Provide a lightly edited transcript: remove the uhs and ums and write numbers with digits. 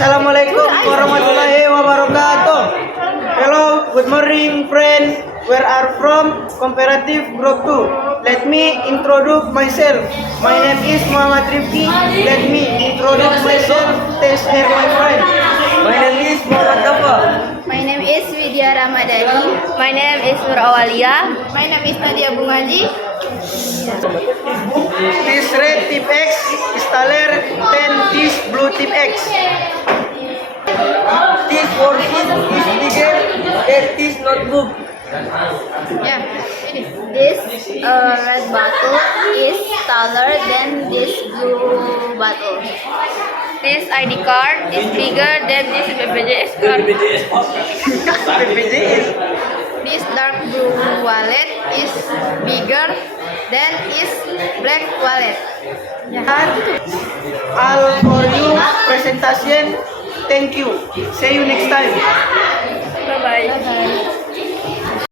Assalamualaikum warahmatullahi wabarakatuh. Hello, good morning friend. Where are from? Comparative Group 2. Let me introduce myself. My name is Muhammad Rifki. Let me introduce myself. Test here my friend. My name is Muhammad Dafa. My name is Widya Ramadhani. My name is Nur Awalia. My name is Nadia Bungaji. This red tip X installer 10 this blue tip X. This worksheet is bigger than this notebook. Yeah, this red bottle is taller than this blue bottle. This ID card is bigger than this BPJS card. This dark blue wallet is bigger than this black wallet. All for you presentation. Thank you. See you next time.